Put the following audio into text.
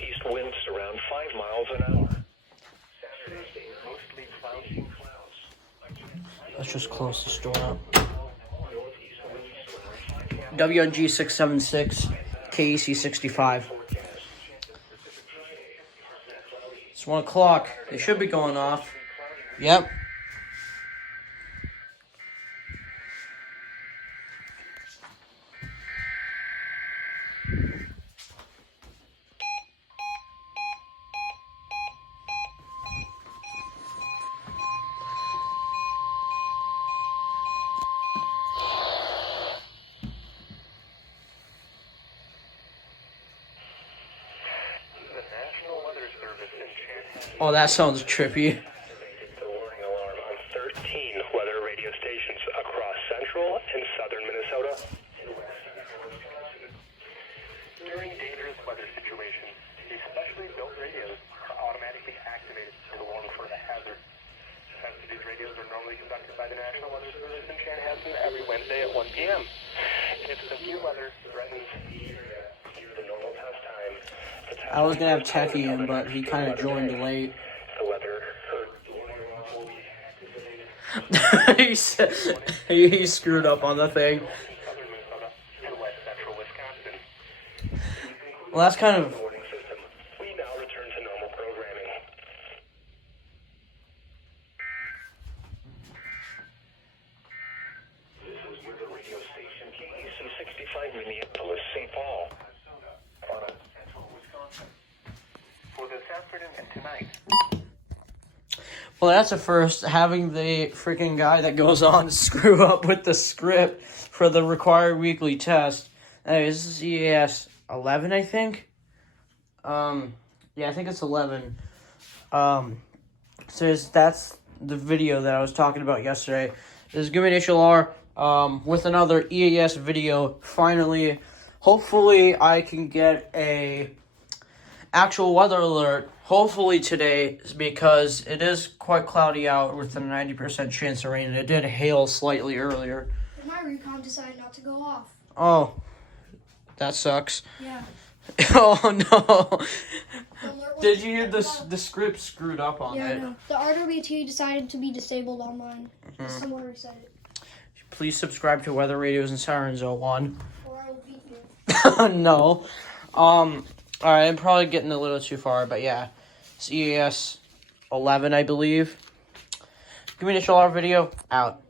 northeast winds around 5 miles an hour. Saturday, mostly cloudy clouds. Let's just close the store up. WNG676, KEC65. It's 1 o'clock. They should be going off. Yep. Oh, that sounds trippy. The warning alarm on 13 weather radio stations across central and southern Minnesota. During dangerous weather situations, especially built radios are automatically activated to warn for a hazard. Tests of these radios are normally conducted by the National Weather Service in Chanhassen every Wednesday at 1 p.m. If severe weather threatens the normal test time, I was gonna have Techie in, but he kind of joined late. the weather he screwed up on the thing. southern Minnesota and west central Wisconsin. Well, that's kind of... Warning system. We now return to normal programming. This is weather radio station KEC65 Minneapolis, St. Paul. For this afternoon and tonight. Well, that's a first, having the freaking guy that goes on screw up with the script for the required weekly test. Anyways, this is EAS 11, I think. Yeah, I think it's 11. So that's the video that I was talking about yesterday. This is GoomanHLR with another EAS video. Finally, hopefully I can get a actual weather alert. Hopefully today, because it is quite cloudy out with a 90% chance of rain. And it did hail slightly earlier. My recon decided not to go off. Oh, that sucks. Yeah. Oh no! The alert Did you hear the script screwed up on Yeah, I it? know. The RWT decided to be disabled on mine. Someone reset it. Please subscribe to Weather Radios and Sirens 01. Or I will beat you. No. Alright, I'm probably getting a little too far, but yeah. It's EAS 11, I believe. GoomanHLR video, out.